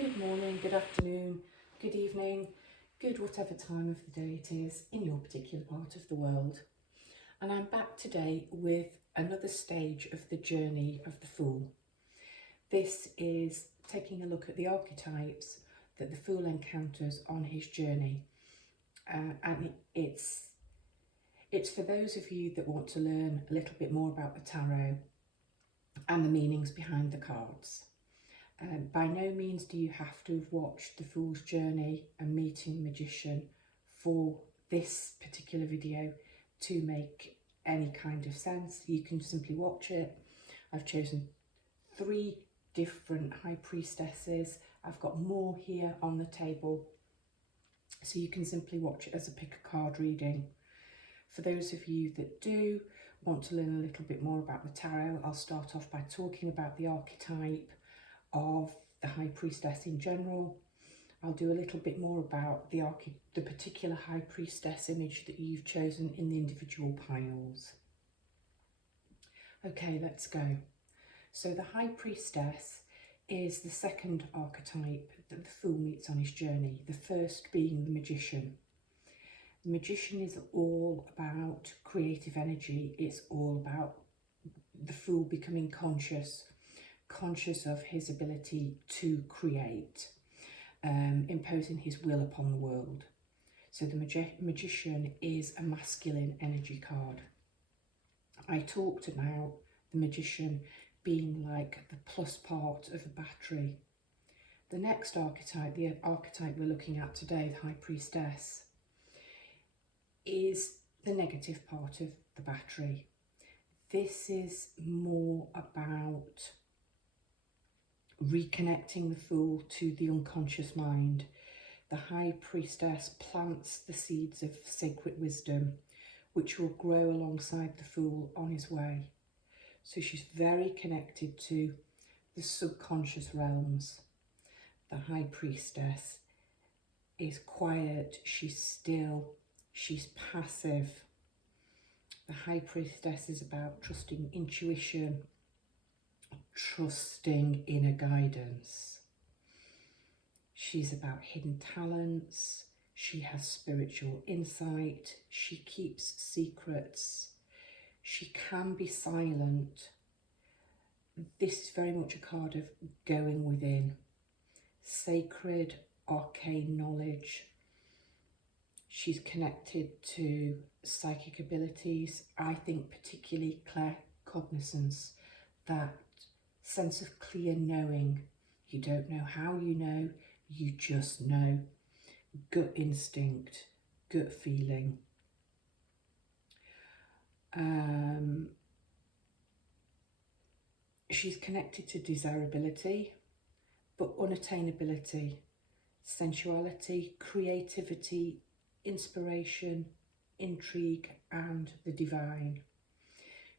Good morning, good afternoon, good evening, good whatever time of the day it is in your particular part of the world. And I'm back today with another stage of the journey of the Fool. This is taking a look at the archetypes that the Fool encounters on his journey. And it's for those of you that want to learn a little bit more about the tarot and the meanings behind the cards. By no means do you have to have watched The Fool's Journey and Meeting the Magician for this particular video to make any kind of sense. You can simply watch it. I've chosen 3 different High Priestesses. I've got more here on the table, so you can simply watch it as a pick a card reading. For those of you that do want to learn a little bit more about the tarot, I'll start off by talking about the archetype of the High Priestess in general. I'll do a little bit more about the particular High Priestess image that you've chosen in the individual piles. Okay, let's go. So the High Priestess is the second archetype that the Fool meets on his journey, the first being the Magician. The Magician is all about creative energy. It's all about the Fool becoming conscious of his ability to create, imposing his will upon the world. So the Magician is a masculine energy card. I talked about the Magician being like the plus part of a battery. The next archetype, the archetype we're looking at today, the High Priestess, is the negative part of the battery. This is more about reconnecting the Fool to the unconscious mind. The High Priestess plants the seeds of sacred wisdom, which will grow alongside the Fool on his way. So she's very connected to the subconscious realms. The High Priestess is quiet, she's still, she's passive. The High Priestess is about trusting intuition, trusting inner guidance. She's about hidden talents. She has spiritual insight. She keeps secrets. She can be silent. This is very much a card of going within. Sacred, arcane knowledge. She's connected to psychic abilities. I think particularly claircognizance, that sense of clear knowing. You don't know how you know, you just know. Gut instinct, gut feeling. She's connected to desirability, but unattainability, sensuality, creativity, inspiration, intrigue, and the divine.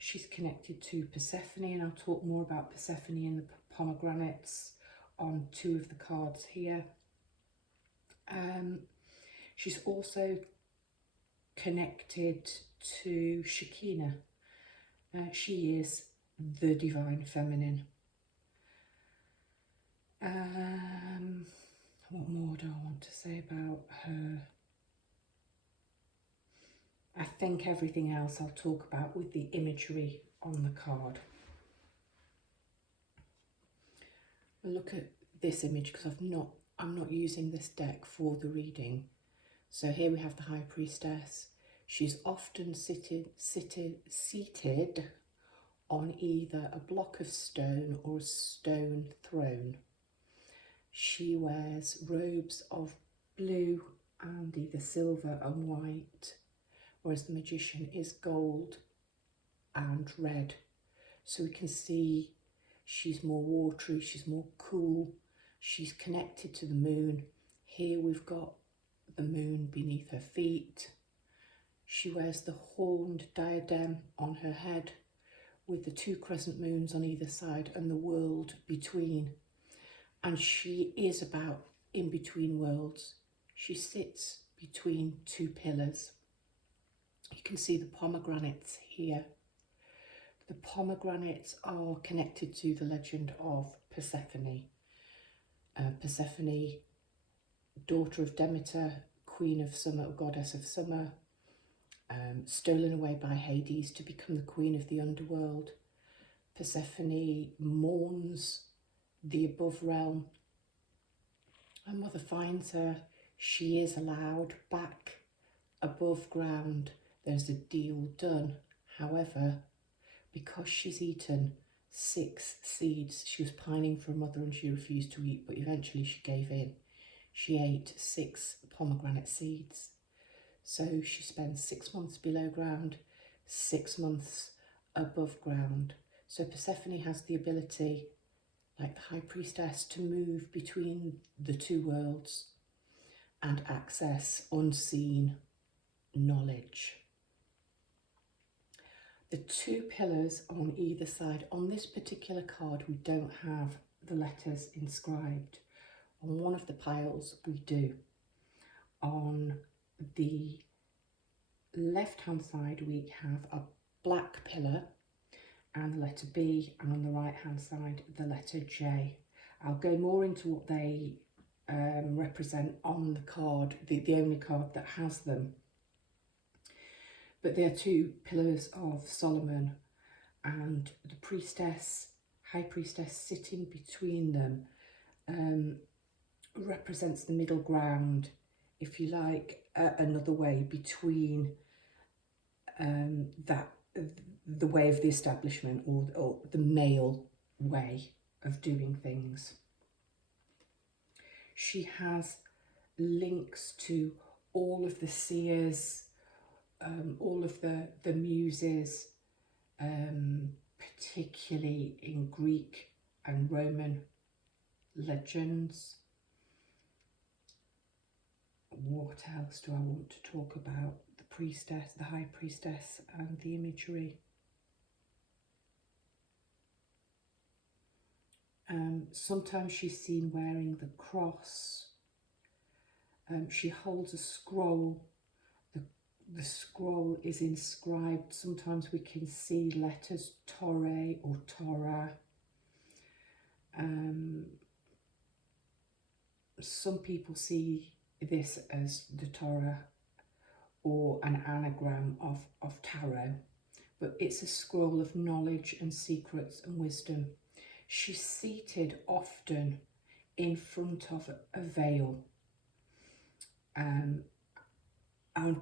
She's connected to Persephone, and I'll talk more about Persephone and the pomegranates on 2 of the cards here. She's also connected to Shekinah. She is the divine feminine. What more do I want to say about her? I think everything else I'll talk about with the imagery on the card. Look at this image because I'm not using this deck for the reading. So here we have the High Priestess. She's often seated on either a block of stone or a stone throne. She wears robes of blue and either silver and white, whereas the Magician is gold and red. So we can see she's more watery, she's more cool, she's connected to the moon. Here we've got the moon beneath her feet. She wears the horned diadem on her head with the 2 crescent moons on either side and the world between. And she is about in between worlds. She sits between 2 pillars. You can see the pomegranates here. The pomegranates are connected to the legend of Persephone. Persephone, daughter of Demeter, queen of summer or goddess of summer, stolen away by Hades to become the queen of the underworld. Persephone mourns the above realm. Her mother finds her. She is allowed back above ground. There's a deal done. However, because she's eaten 6 seeds, she was pining for a mother and she refused to eat, but eventually she gave in. She ate 6 pomegranate seeds. So she spends 6 months below ground, 6 months above ground. So Persephone has the ability, like the High Priestess, to move between the 2 worlds and access unseen knowledge. The 2 pillars on either side. On this particular card, we don't have the letters inscribed. On one of the piles, we do. On the left-hand side, we have a black pillar and the letter B, and on the right-hand side, the letter J. I'll go more into what they represent on the card, the only card that has them. But they are 2 pillars of Solomon, and the priestess, High Priestess, sitting between them represents the middle ground, if you like, another way between the way of the establishment, or the male way of doing things. She has links to all of the seers, all of the muses, particularly in Greek and Roman legends. What else do I want to talk about? The priestess, the High Priestess, and the imagery. Sometimes she's seen wearing the cross. She holds a scroll. The scroll is inscribed. Sometimes we can see letters Torah or Torah. Some people see this as the Torah or an anagram of tarot, but it's a scroll of knowledge and secrets and wisdom. She's seated often in front of a veil, and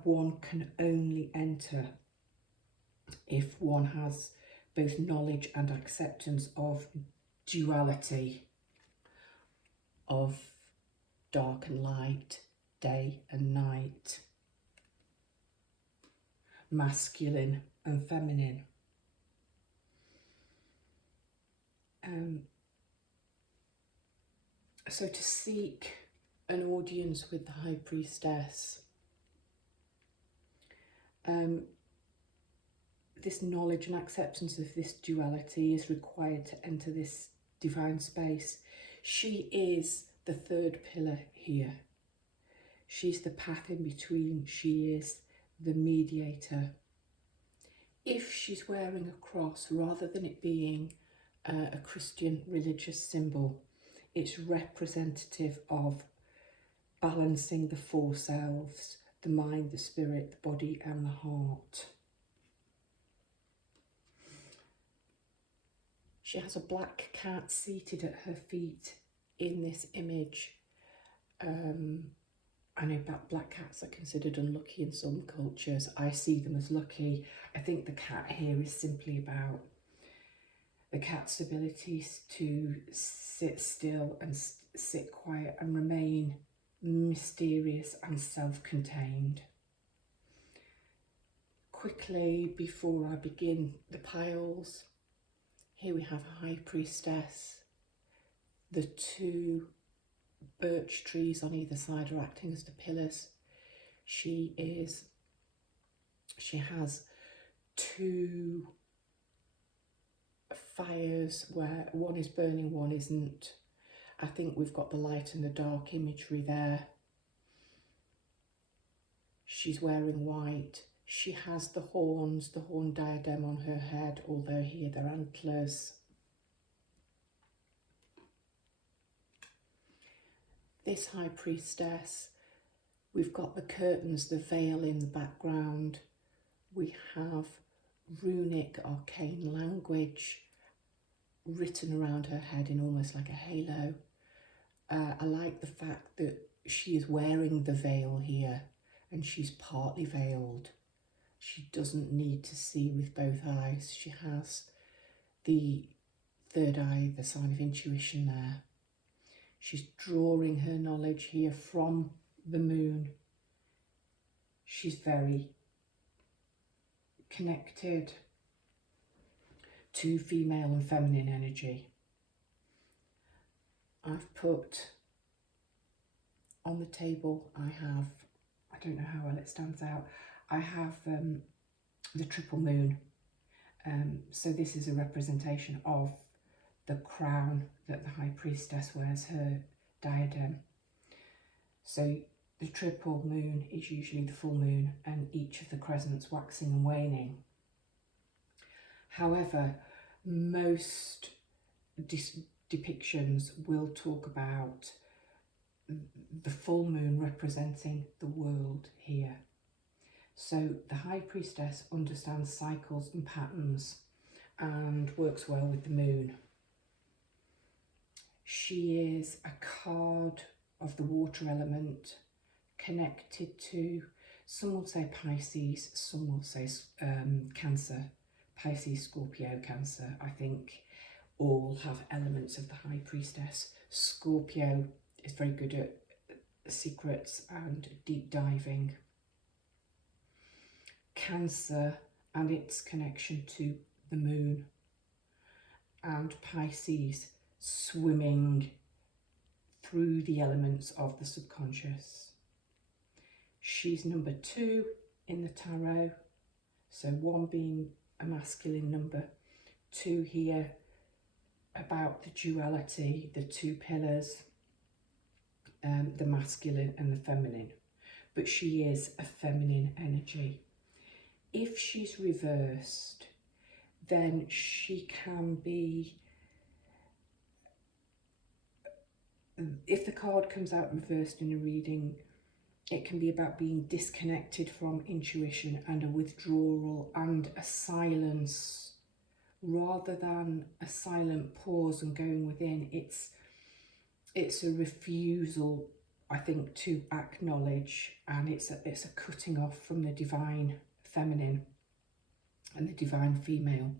one can only enter if one has both knowledge and acceptance of duality, of dark and light, day and night, masculine and feminine. So to seek an audience with the High Priestess, this knowledge and acceptance of this duality is required to enter this divine space. She is the 3rd pillar here. She's the path in between. She is the mediator. If she's wearing a cross, rather than it being a Christian religious symbol, it's representative of balancing the 4 selves: the mind, the spirit, the body, and the heart. She has a black cat seated at her feet in this image. I know black cats are considered unlucky in some cultures. I see them as lucky. I think the cat here is simply about the cat's abilities to sit still and sit quiet and remain mysterious and self-contained. Quickly, before I begin the piles, here we have a High Priestess. The 2 birch trees on either side are acting as the pillars. She has 2 fires where one is burning, one isn't. I think we've got the light and the dark imagery there. She's wearing white. She has the horns, the horn diadem on her head, although here they're antlers. this High Priestess, we've got the curtains, the veil in the background. We have runic arcane language written around her head in almost like a halo. I like the fact that she is wearing the veil here and she's partly veiled. She doesn't need to see with both eyes. She has the third eye, the sign of intuition there. She's drawing her knowledge here from the moon. She's very connected to female and feminine energy. I've put on the table, I don't know how well it stands out, I have the triple moon. So this is a representation of the crown that the High Priestess wears, her diadem. So the triple moon is usually the full moon and each of the crescents waxing and waning. However, most depictions will talk about the full moon representing the world here. So the High Priestess understands cycles and patterns and works well with the moon. She is a card of the water element connected to, some will say Pisces, some will say Cancer. Pisces, Scorpio, Cancer, I think all have elements of the High Priestess. Scorpio is very good at secrets and deep diving. Cancer and its connection to the moon. And Pisces, swimming through the elements of the subconscious. She's number 2 in the tarot, so 1 being a masculine number, 2 here about the duality, the 2 pillars, the masculine and the feminine, but she is a feminine energy. If she's reversed, then she can be, if the card comes out reversed in a reading, it can be about being disconnected from intuition and a withdrawal and a silence, rather than a silent pause and going within. It's a refusal, I think, to acknowledge, and it's a cutting off from the divine feminine and the divine female.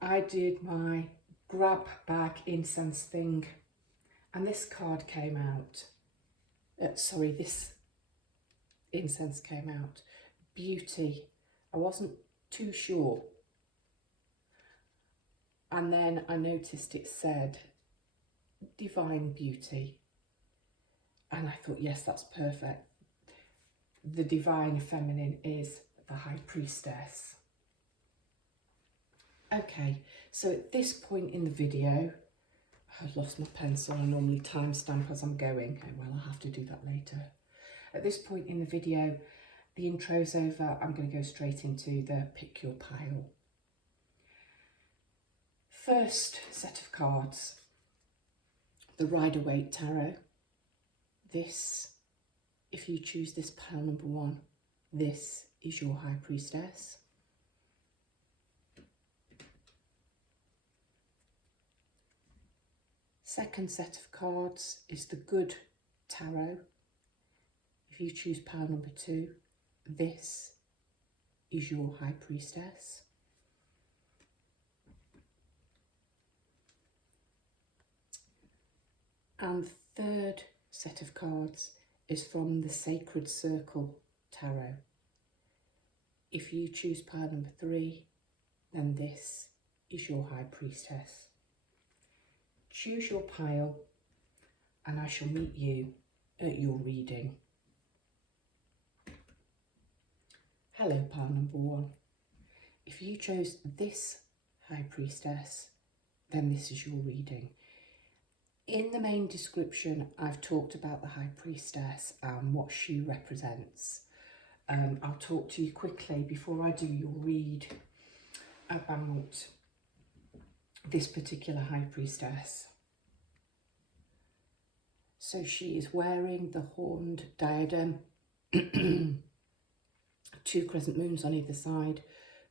I did my grab bag incense thing and this card came out. This incense came out. Beauty. I wasn't too sure. And then I noticed it said divine beauty. And I thought, yes, that's perfect. The divine feminine is the High Priestess. Okay, so at this point in the video, I've lost my pencil. I normally timestamp as I'm going. Oh, well, I'll have to do that later. At this point in the video, the intro's over. I'm going to go straight into the pick your pile. First set of cards, the Rider-Waite Tarot. This, if you choose this pile number 1, this is your High Priestess. Second set of cards is the Good Tarot. If you choose pile number 2, this is your High Priestess. And the third set of cards is from the Sacred Circle Tarot. If you choose pile number 3, then this is your High Priestess. Choose your pile and I shall meet you at your reading. Hello, pile number 1. If you chose this High Priestess, then this is your reading. In the main description, I've talked about the High Priestess and what she represents. I'll talk to you quickly before I do your read about this particular High Priestess. So she is wearing the horned diadem, 2 crescent moons on either side,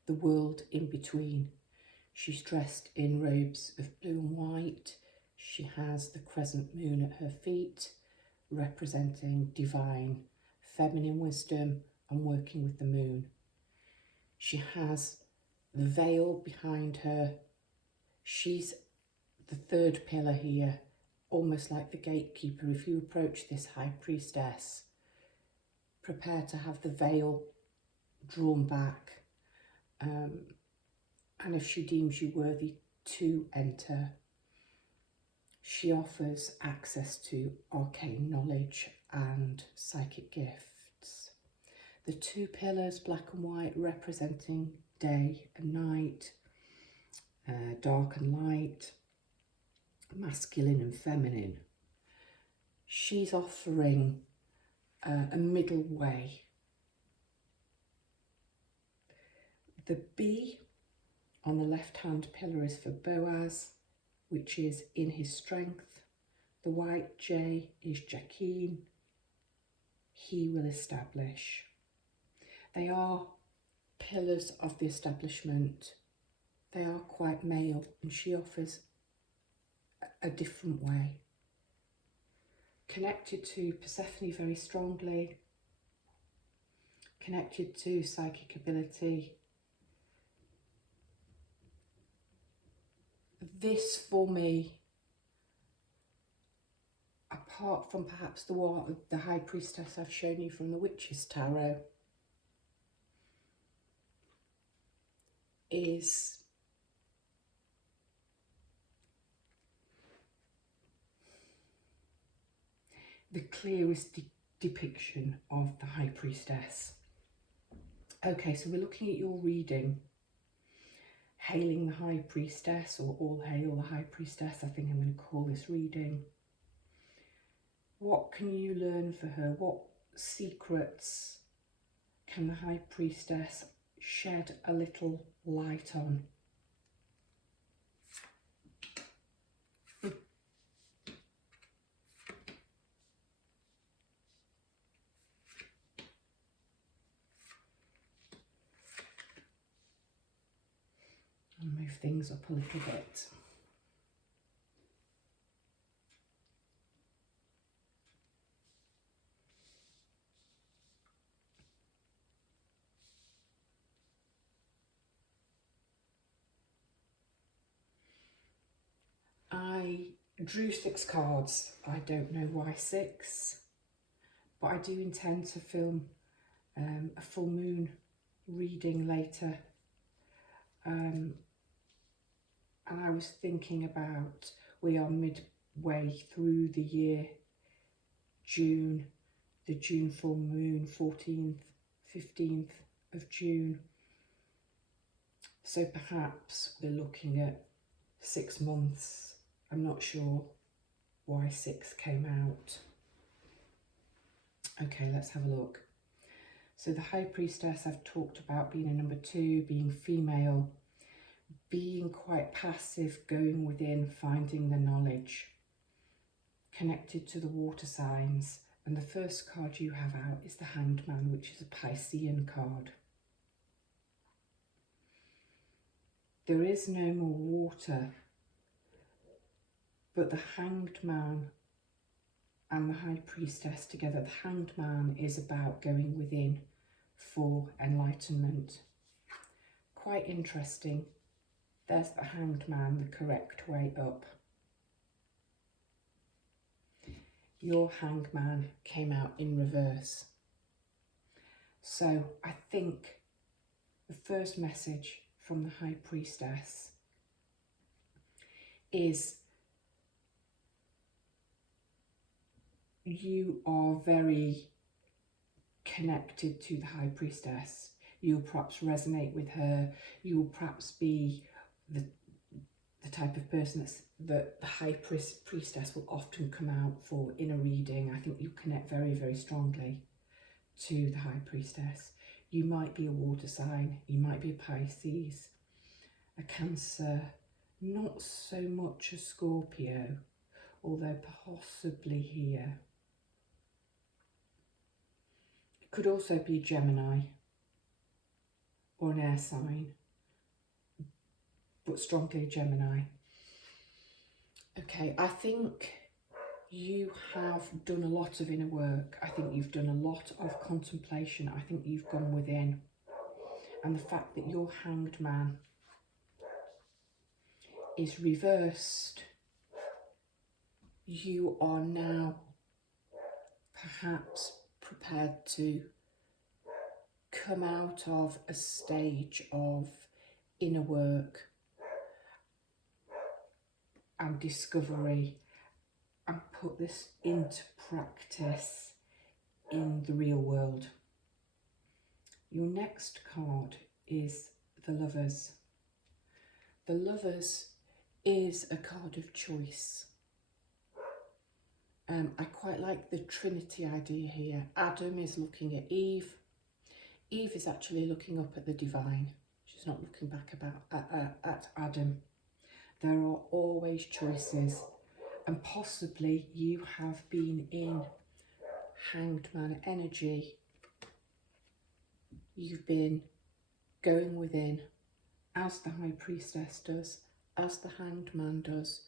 the world in between. She's dressed in robes of blue and white. She has the crescent moon at her feet, representing divine feminine wisdom and working with the moon. She has the veil behind her. She's the 3rd pillar here, almost like the gatekeeper. If you approach this high priestess, prepare to have the veil drawn back, and if she deems you worthy to enter, she offers access to arcane knowledge and psychic gifts. The 2 pillars, black and white, representing day and night, dark and light, masculine and feminine. She's offering a middle way. The B on the left-hand pillar is for Boaz, which is in his strength. The white J is Jakin. He will establish. They are pillars of the establishment. They are quite male, and she offers a different way. Connected to Persephone very strongly, connected to psychic ability. This for me, apart from perhaps the High Priestess I've shown you from the Witch's Tarot, is the clearest depiction of the High Priestess. Okay, so we're looking at your reading. Hailing the High Priestess, or All Hail the High Priestess, I think I'm going to call this reading. What can you learn for her? What secrets can the High Priestess shed a little light on? I'll move things up a little bit. I drew 6 cards. I don't know why 6, but I do intend to film a full moon reading later. And I was thinking about, we are midway through the year, June, the June full moon, 14th, 15th of June. So perhaps we're looking at 6 months. I'm not sure why 6 came out. Okay, let's have a look. So the High Priestess, I've talked about being a number 2, being female, being quite passive, going within, finding the knowledge, connected to the water signs. And the first card you have out is the Hanged Man, which is a Piscean card. There is no more water, but the Hanged Man and the High Priestess together. The Hanged Man is about going within for enlightenment. Quite interesting. There's the Hanged Man, the correct way up. Your Hanged Man came out in reverse. So I think the first message from the High Priestess is you are very connected to the High Priestess. You'll perhaps resonate with her. You'll perhaps be the type of person that the High Priestess will often come out for in a reading. I think you connect very, very strongly to the High Priestess. You might be a water sign. You might be a Pisces, a Cancer, not so much a Scorpio, although possibly here. It could also be a Gemini or an air sign, but strongly a Gemini. Okay, I think you have done a lot of inner work. I think you've done a lot of contemplation. I think you've gone within. And the fact that your Hanged Man is reversed, you are now perhaps prepared to come out of a stage of inner work and discovery and put this into practice in the real world. Your next card is the Lovers. The Lovers is a card of choice. I quite like the Trinity idea here. Adam is looking at Eve. Eve is actually looking up at the divine. She's not looking back at Adam. There are always choices, and possibly you have been in Hanged Man energy. You've been going within, as the High Priestess does, as the Hanged Man does,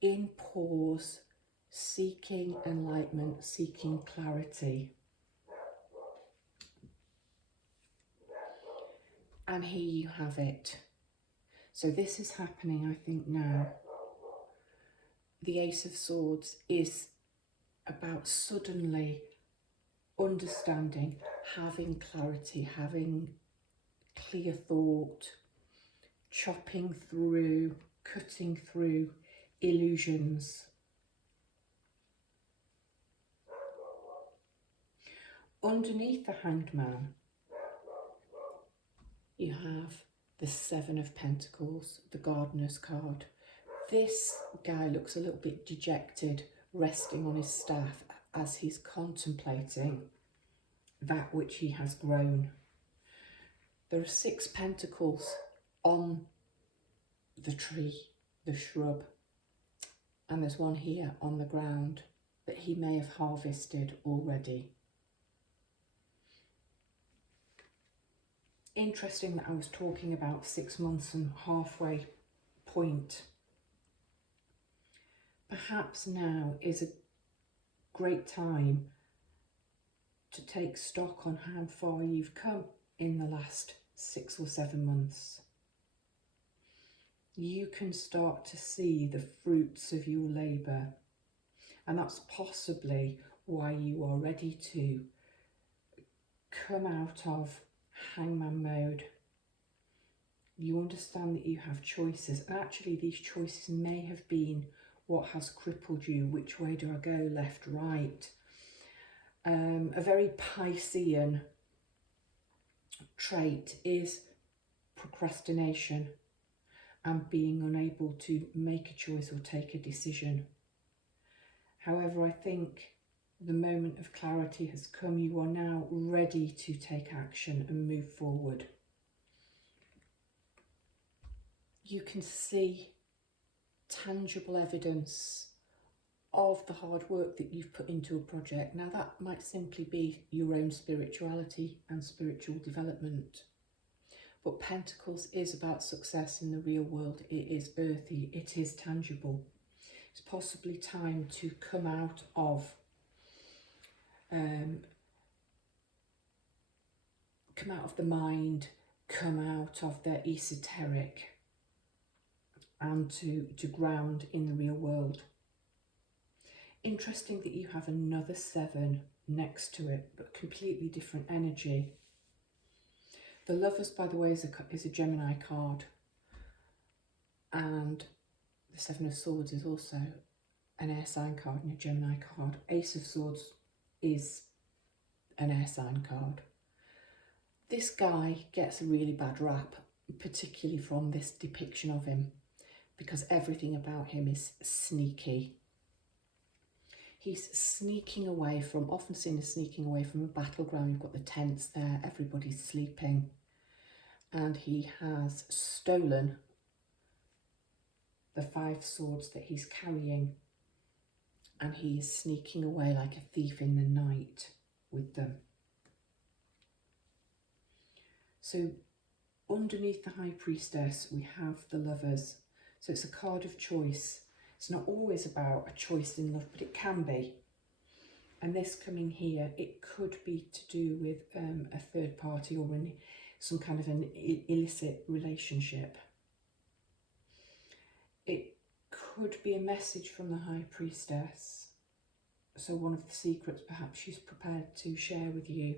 in pause, seeking enlightenment, seeking clarity. And here you have it. So this is happening, I think, now. The Ace of Swords is about suddenly understanding, having clarity, having clear thought, chopping through, cutting through illusions. Underneath the Hanged Man, you have the Seven of Pentacles, the Gardener's card. This guy looks a little bit dejected, resting on his staff as he's contemplating that which he has grown. There are 6 pentacles on the tree, the shrub, and there's one here on the ground that he may have harvested already. Interesting that I was talking about 6 months and halfway point. Perhaps now is a great time to take stock on how far you've come in the last 6 or 7 months. You can start to see the fruits of your labour, and that's possibly why you are ready to come out of hangman mode. You understand that you have choices, and actually these choices may have been what has crippled you. Which way do I go, left, right? A very Piscean trait is procrastination and being unable to make a choice or take a decision. However, I think the moment of clarity has come. You are now ready to take action and move forward. You can see tangible evidence of the hard work that you've put into a project. Now that might simply be your own spirituality and spiritual development. But Pentacles is about success in the real world. It is earthy, it is tangible. It's possibly time to come out of the mind, come out of the esoteric, and to ground in the real world. Interesting that you have another 7 next to it, but completely different energy. The Lovers, by the way, is a Gemini card, and the 7 of Swords is also an air sign card and a Gemini card. Ace of Swords is an air sign card. This guy gets a really bad rap, particularly from this depiction of him, because everything about him is sneaky. He's sneaking away from, often seen as sneaking away from a battleground. You've got the tents there, everybody's sleeping, and he has stolen the 5 swords that he's carrying, and he is sneaking away like a thief in the night with them. So underneath the High Priestess, we have the Lovers. So it's a card of choice. It's not always about a choice in love, but it can be. And this coming here, it could be to do with a third party or some kind of an illicit relationship. It could be a message from the High Priestess. So one of the secrets perhaps she's prepared to share with you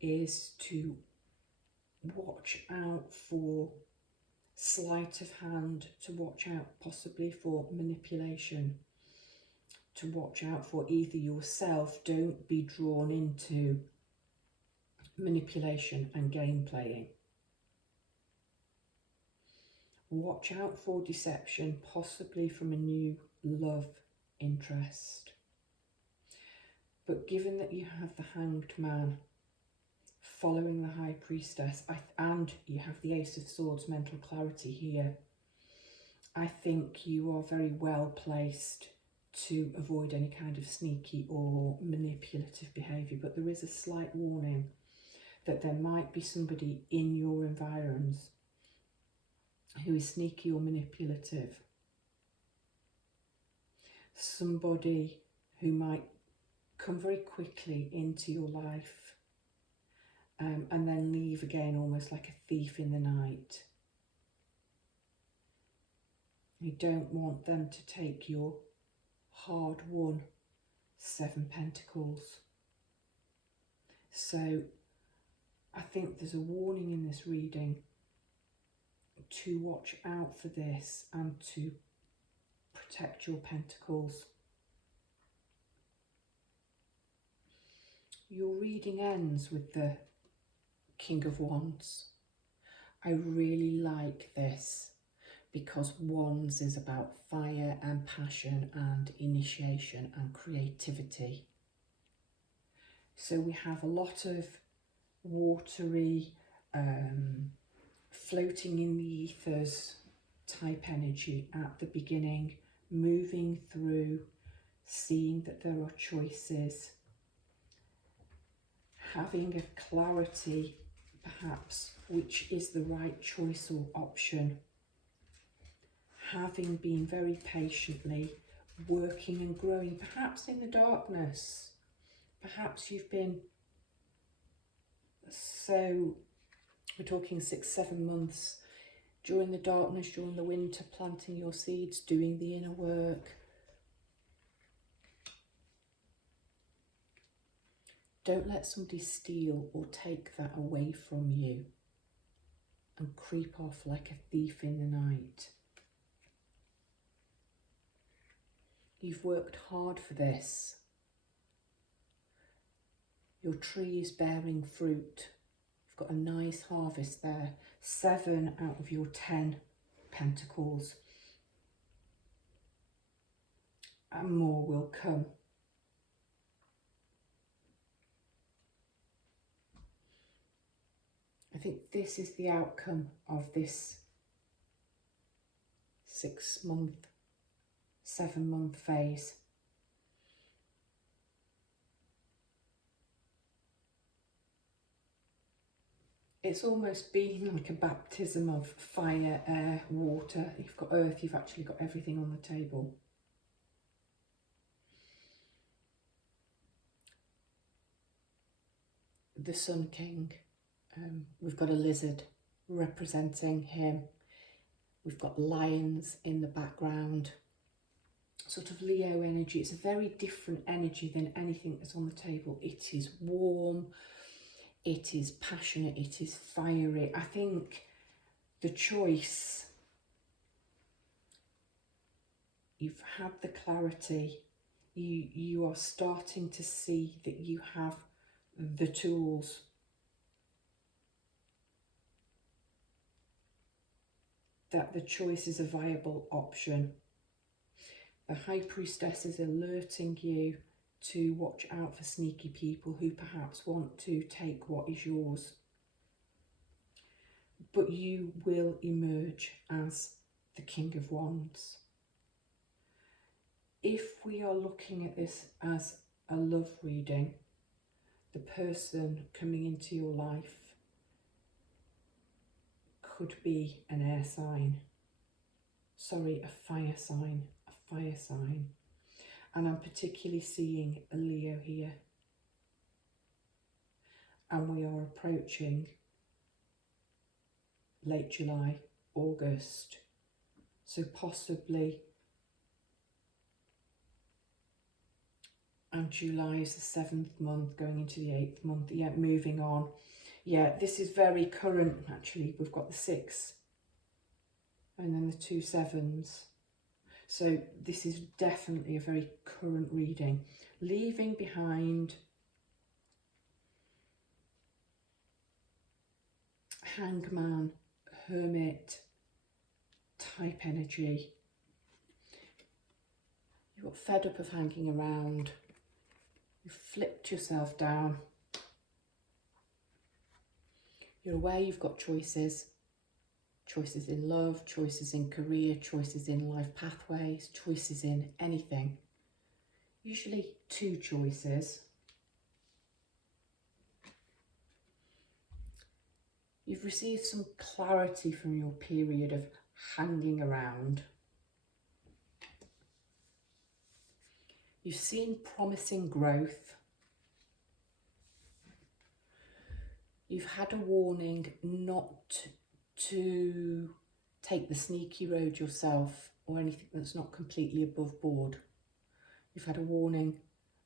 is to watch out for sleight of hand, to watch out possibly for manipulation, to watch out for either yourself, don't be drawn into manipulation and game playing. Watch out for deception, possibly from a new love interest. But given that you have the Hanged Man following the High Priestess, and you have the Ace of Swords, mental clarity here, I think you are very well placed to avoid any kind of sneaky or manipulative behaviour. But there is a slight warning that there might be somebody in your environs who is sneaky or manipulative. Somebody who might come very quickly into your life and then leave again almost like a thief in the night. You don't want them to take your hard-won 7 Pentacles. So I think there's a warning in this reading to watch out for this and to protect your pentacles. Your reading ends with the King of Wands. I really like this because Wands is about fire and passion and initiation and creativity. So we have a lot of watery, floating in the ethers type energy at the beginning, moving through, seeing that there are choices, having a clarity perhaps which is the right choice or option, having been very patiently working and growing, perhaps in the darkness, perhaps you've been, so we're talking 6-7 months during the darkness, during the winter, planting your seeds, doing the inner work. Don't let somebody steal or take that away from you and creep off like a thief in the night. You've worked hard for this. Your tree is bearing fruit. You've got a nice harvest there. 7 out of your 10 Pentacles. And more will come. I think this is the outcome of this 6-month, 7-month phase. It's almost been like a baptism of fire, air, water. You've got earth, you've actually got everything on the table. The Sun King. We've got a lizard representing him. We've got lions in the background. Sort of Leo energy. It's a very different energy than anything that's on the table. It is warm. It is passionate. It is fiery. I think the choice, you've had the clarity. You are starting to see that you have the tools. That the choice is a viable option. The High Priestess is alerting you to watch out for sneaky people who perhaps want to take what is yours. But you will emerge as the King of Wands. If we are looking at this as a love reading, the person coming into your life could be an air sign. Sorry, a fire sign. A fire sign. And I'm particularly seeing a Leo here. And we are approaching late July, August. So possibly, and July is the 7th month, going into the 8th month. Yeah, moving on. Yeah, this is very current, actually. We've got the 6 and then the 2 7s. So this is definitely a very current reading. Leaving behind Hangman, Hermit type energy. You got fed up of hanging around. You flipped yourself down. You're aware you've got choices. Choices in love, choices in career, choices in life pathways, choices in anything. Usually 2 choices. You've received some clarity from your period of hanging around. You've seen promising growth. You've had a warning not to take the sneaky road yourself or anything that's not completely above board. You've had a warning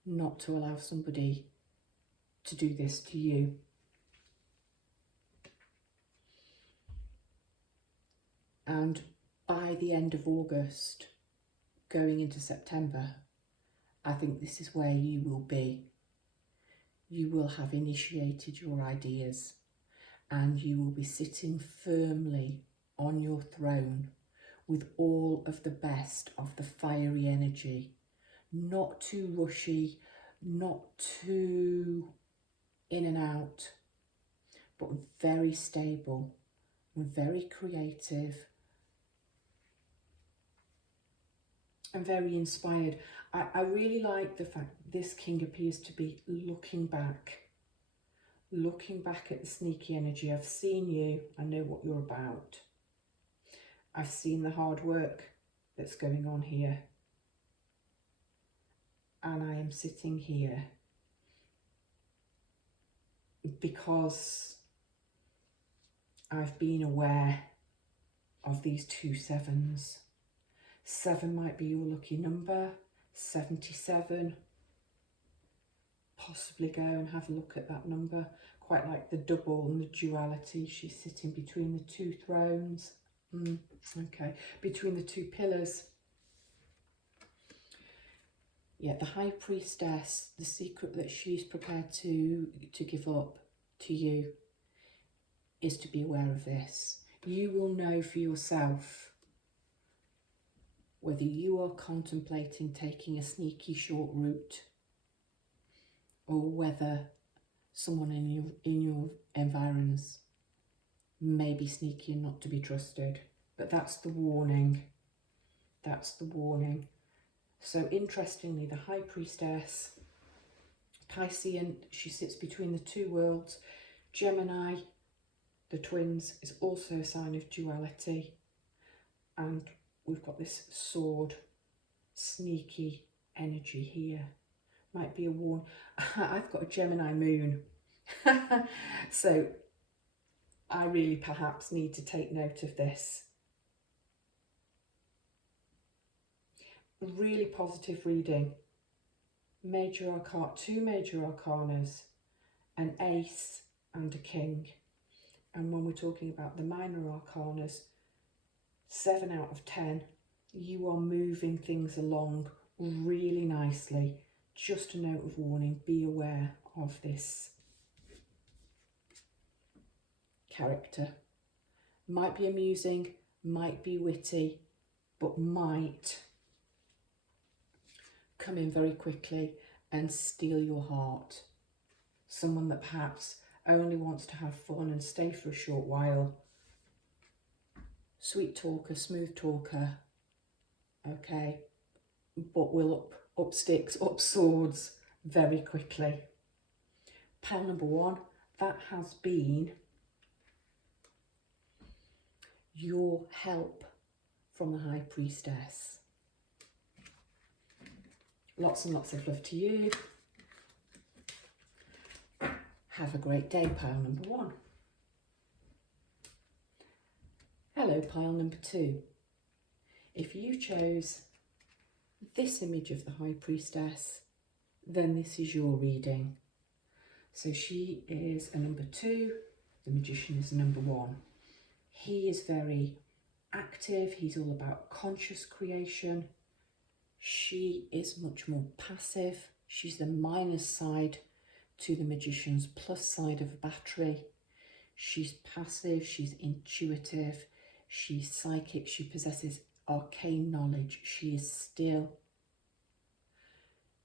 not to allow somebody to do this to you. And by the end of August, going into September, I think this is where you will be. You will have initiated your ideas and you will be sitting firmly on your throne with all of the best of the fiery energy. Not too rushy, not too in and out, but very stable and very creative and very inspired. I really like the fact this king appears to be looking back at the sneaky energy. I've seen you, I know what you're about. I've seen the hard work that's going on here. And I am sitting here because I've been aware of these 2 7s. 7 might be your lucky number, 77. Possibly go and have a look at that number. Quite like the double and the duality. She's sitting between the 2 thrones. Okay, between the 2 pillars. Yeah, the High Priestess, the secret that she's prepared to give up to you is to be aware of this. You will know for yourself whether you are contemplating taking a sneaky short route or whether someone in your environs may be sneaky and not to be trusted. But that's the warning. That's the warning. So interestingly, the High Priestess, Piscean, she sits between the 2 worlds. Gemini, the twins, is also a sign of duality. And we've got this sword, sneaky energy here. Might be a warn. I've got a Gemini moon. So I really perhaps need to take note of this. Really positive reading. Major arcana, 2 major arcanas, an ace and a king. And when we're talking about the minor arcanas, 7 out of 10, you are moving things along really nicely. Just a note of warning, be aware of this character. Might be amusing, might be witty, but might come in very quickly and steal your heart. Someone that perhaps only wants to have fun and stay for a short while, sweet talker, smooth talker, okay, but will up sticks, up swords very quickly. Pile number 1, that has been your help from the High Priestess. Lots and lots of love to you. Have a great day, pile number 1. Hello, pile number 2. If you chose this image of the High Priestess, then this is your reading. So she is a number 2, the Magician is a number 1. He is very active, he's all about conscious creation. She is much more passive. She's the minus side to the Magician's plus side of a battery. She's passive, she's intuitive, she's psychic, she possesses arcane knowledge, she is still.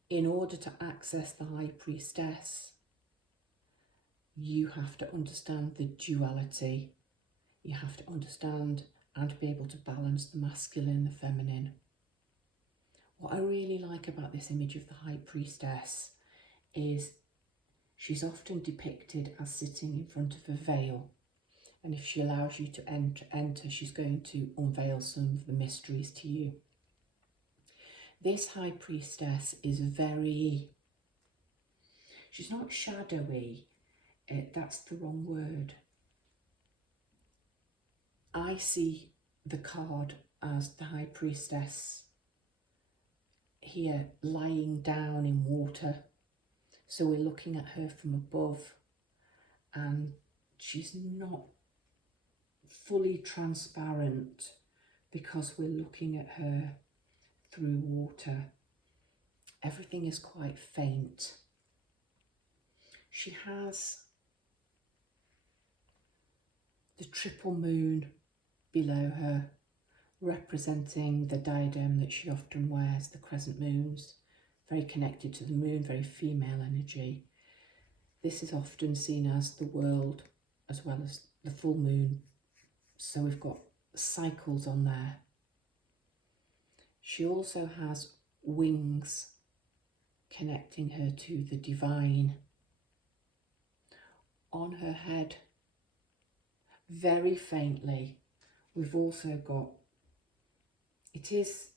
In order to access the High Priestess, you have to understand the duality. You have to understand and be able to balance the masculine and the feminine. What I really like about this image of the High Priestess is she's often depicted as sitting in front of a veil. And if she allows you to enter, she's going to unveil some of the mysteries to you. This High Priestess is she's not shadowy, that's the wrong word. I see the card as the High Priestess here lying down in water. So we're looking at her from above and she's not fully transparent because we're looking at her through water. Everything is quite faint. She has the triple moon below her, representing the diadem that she often wears, the crescent moons, very connected to the moon, very female energy. This is often seen as the world as well as the full moon. So we've got cycles on there. She also has wings connecting her to the divine. On her head, very faintly, we've also got, it is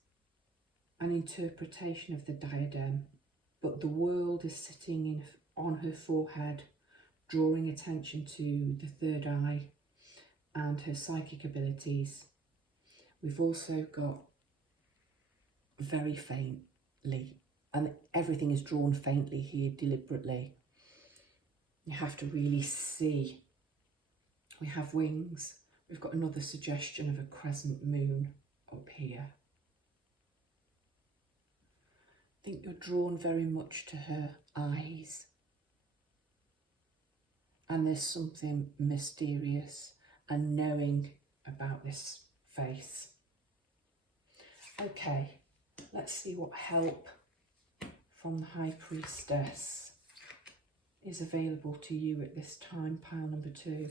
an interpretation of the diadem, but the world is sitting on her forehead, drawing attention to the third eye and her psychic abilities. We've also got very faintly, and everything is drawn faintly here deliberately. You have to really see. We have wings. We've got another suggestion of a crescent moon up here. I think you're drawn very much to her eyes. And there's something mysterious and knowing about this face. Okay, let's see what help from the High Priestess is available to you at this time, pile number 2.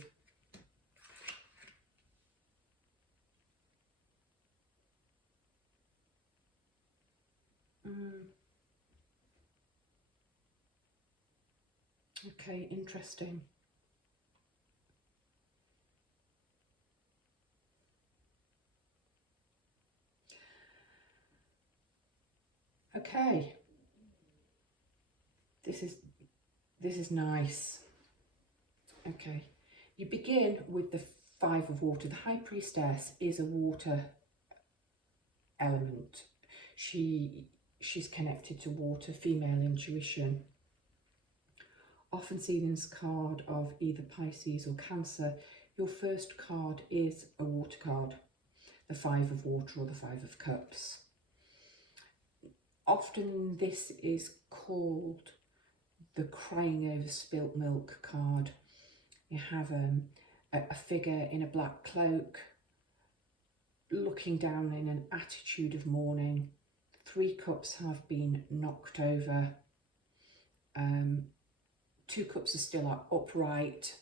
Okay, interesting. Okay, this is nice. Okay, you begin with the 5 of water. The High Priestess is a water element. She's connected to water, female intuition. Often seen as a card of either Pisces or Cancer. Your first card is a water card, the 5 of water or the 5 of cups. Often this is called the crying over spilt milk card. You have a figure in a black cloak looking down in an attitude of mourning. 3 cups have been knocked over. 2 cups are still upright,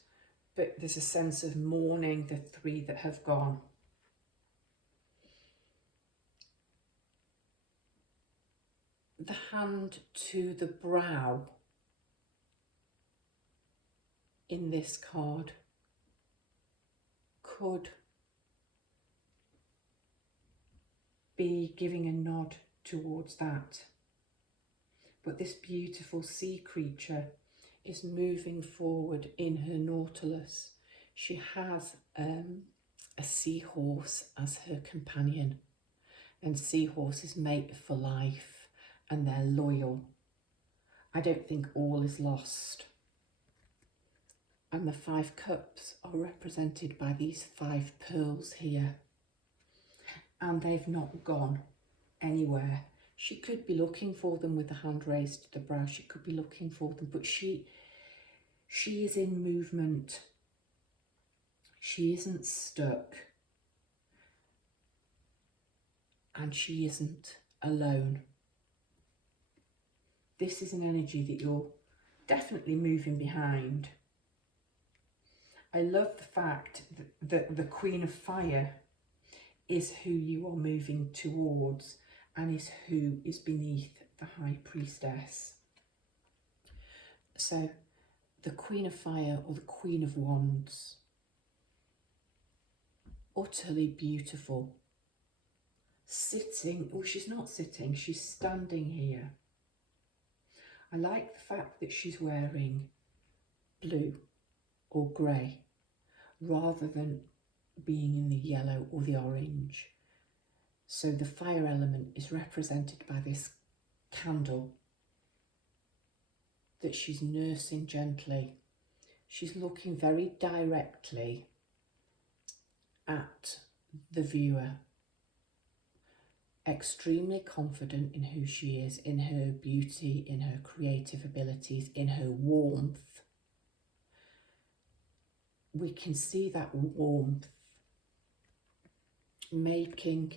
but there's a sense of mourning the 3 that have gone. the hand to the brow in this card could be giving a nod towards that. But this beautiful sea creature is moving forward in her nautilus. She has a seahorse as her companion, and seahorses mate for life and they're loyal. I don't think all is lost. And the 5 cups are represented by these 5 pearls here, and they've not gone anywhere. She could be looking for them with the hand raised to the brow. She could be looking for them, but she is in movement. She isn't stuck, and she isn't alone. This is an energy that you're definitely moving behind. I love the fact that the Queen of Fire is who you are moving towards and is who is beneath the High Priestess. So the Queen of Fire, or the Queen of Wands, utterly beautiful. Sitting, oh, she's not sitting, she's standing here. I like the fact that she's wearing blue or grey rather than being in the yellow or the orange. So the fire element is represented by this candle that she's nursing gently. She's looking very directly at the viewer, extremely confident in who she is, in her beauty, in her creative abilities, in her warmth. We can see that warmth making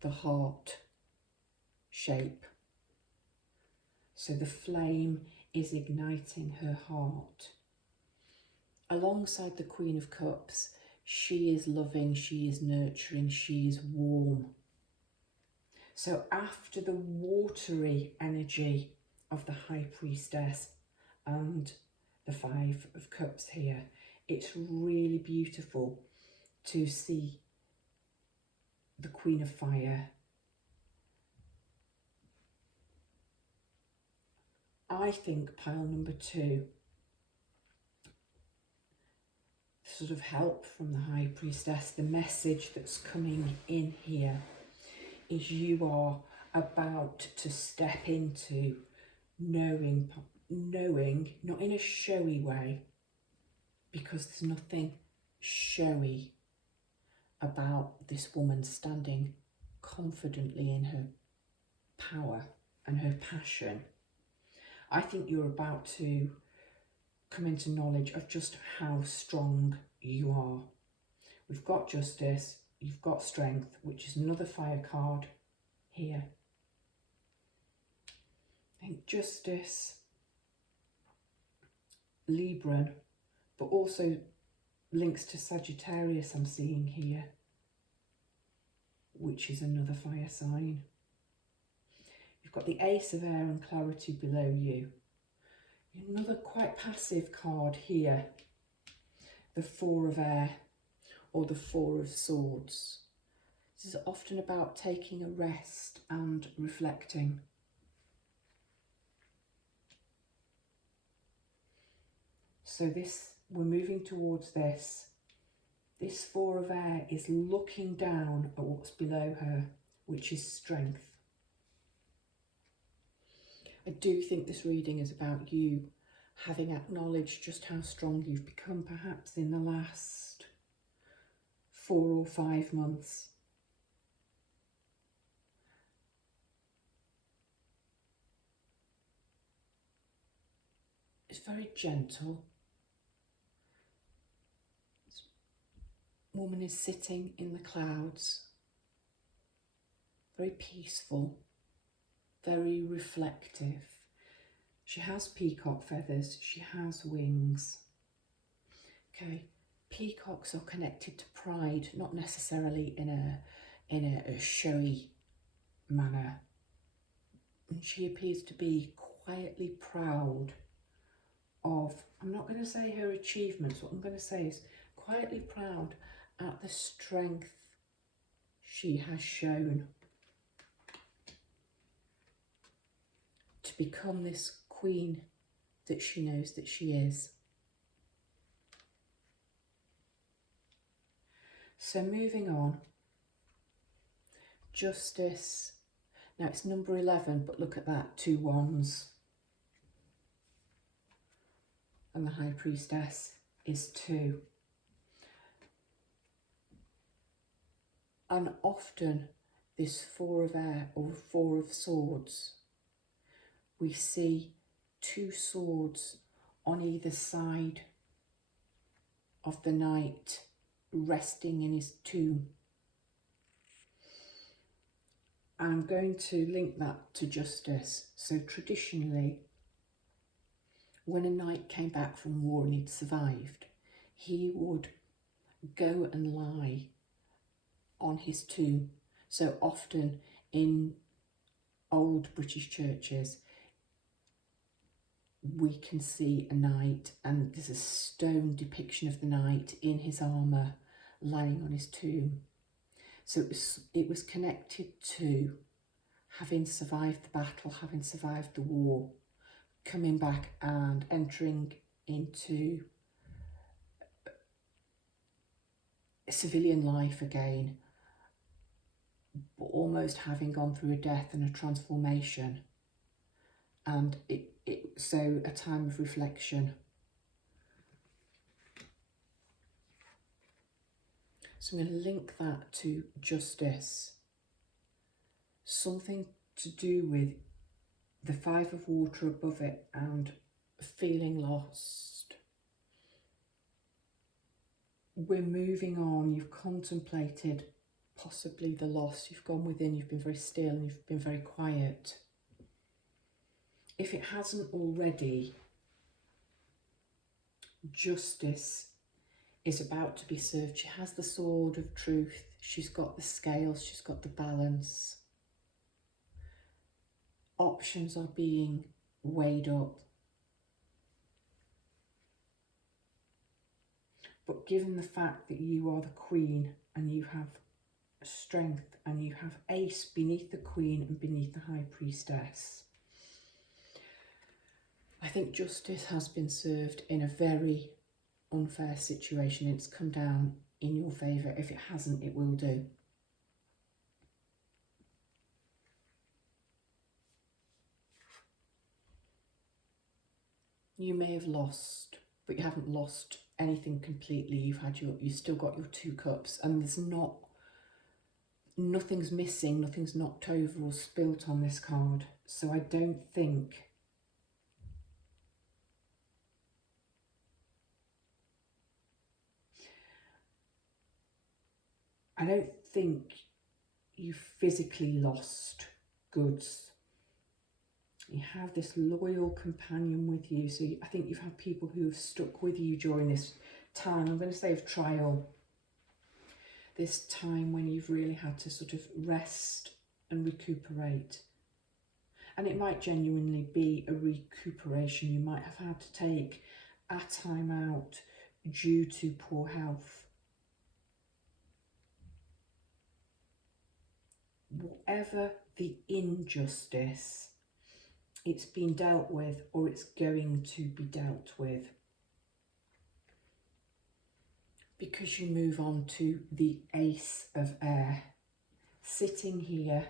the heart shape. So the flame is igniting her heart. Alongside the Queen of Cups, she is loving, she is nurturing, she is warm. So after the watery energy of the High Priestess and the 5 of Cups here, it's really beautiful to see the Queen of Fire. I think pile number 2, sort of help from the High Priestess, the message that's coming in here is you are about to step into knowing, not in a showy way, because there's nothing showy about this woman standing confidently in her power and her passion. I think you're about to come into knowledge of just how strong you are. We've got Justice, you've got Strength, which is another fire card here. I think Justice, Libra, but also links to Sagittarius I'm seeing here, which is another fire sign. You've got the Ace of Air and Clarity below you. Another quite passive card here, the 4 of Air or the 4 of Swords. This is often about taking a rest and reflecting. So we're moving towards this. This 4 of Air is looking down at what's below her, which is Strength. I do think this reading is about you having acknowledged just how strong you've become, perhaps in the last 4 or 5 months. It's very gentle. This woman is sitting in the clouds, very peaceful, very reflective. She has peacock feathers, she has wings. Okay, peacocks are connected to pride, not necessarily in a showy manner. she appears to be quietly proud of, I'm not going to say her achievements, what I'm going to say is quietly proud at the strength she has shown to become this queen that she knows that she is. So moving on, Justice. Now it's number 11, but look at that, 2 wands. And the High Priestess is 2. And often this 4 of air or 4 of swords, we see 2 swords on either side of the knight resting in his tomb. I'm going to link that to justice. So traditionally, when a knight came back from war and he'd survived, he would go and lie on his tomb. So often in old British churches, we can see a knight and there's a stone depiction of the knight in his armour lying on his tomb. So it was connected to having survived the battle, having survived the war, coming back and entering into civilian life again, but almost having gone through a death and a transformation. And so a time of reflection. So I'm going to link that to justice. Something to do with the 5 of water above it and feeling lost. We're moving on. You've contemplated possibly the loss. You've gone within. You've been very still and you've been very quiet. If it hasn't already, justice is about to be served. She has the sword of truth. She's got the scales. She's got the balance. Options are being weighed up. But given the fact that you are the queen and you have strength and you have ace beneath the queen and beneath the High Priestess, I think justice has been served in a very unfair situation. It's come down in your favour. If it hasn't, it will do. You may have lost, but you haven't lost anything completely. You've still got your 2 cups, and there's nothing's missing, nothing's knocked over or spilt on this card. So I don't think you physically lost goods. You have this loyal companion with you. So I think you've had people who have stuck with you during this time, I'm going to say of trial, this time when you've really had to sort of rest and recuperate. And it might genuinely be a recuperation. You might have had to take a time out due to poor health. Whatever the injustice, it's been dealt with or it's going to be dealt with. Because you move on to the Ace of Air, sitting here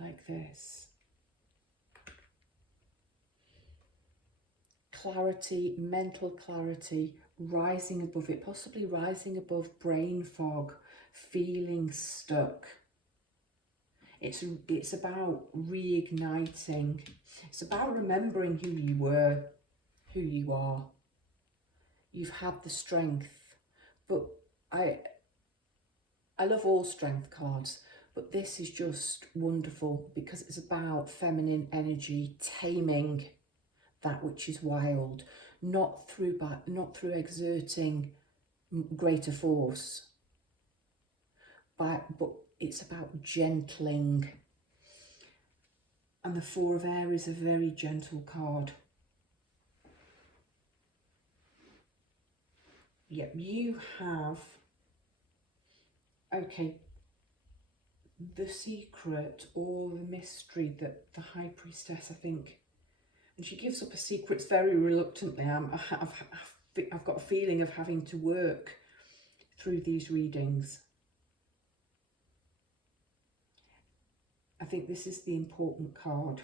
like this. Clarity, mental clarity, rising above it, possibly rising above brain fog, feeling stuck. It's about reigniting. It's about remembering who you were, who you are. You've had the strength, but I love all strength cards, but this is just wonderful because it's about feminine energy, taming that which is wild, not through exerting greater force, but it's about gentling And the Four of Air is a very gentle card. Yep, you have, okay, the secret or the mystery that the High Priestess, I think, and she gives up her secrets very reluctantly. I've got a feeling of having to work through these readings. I think this is the important card.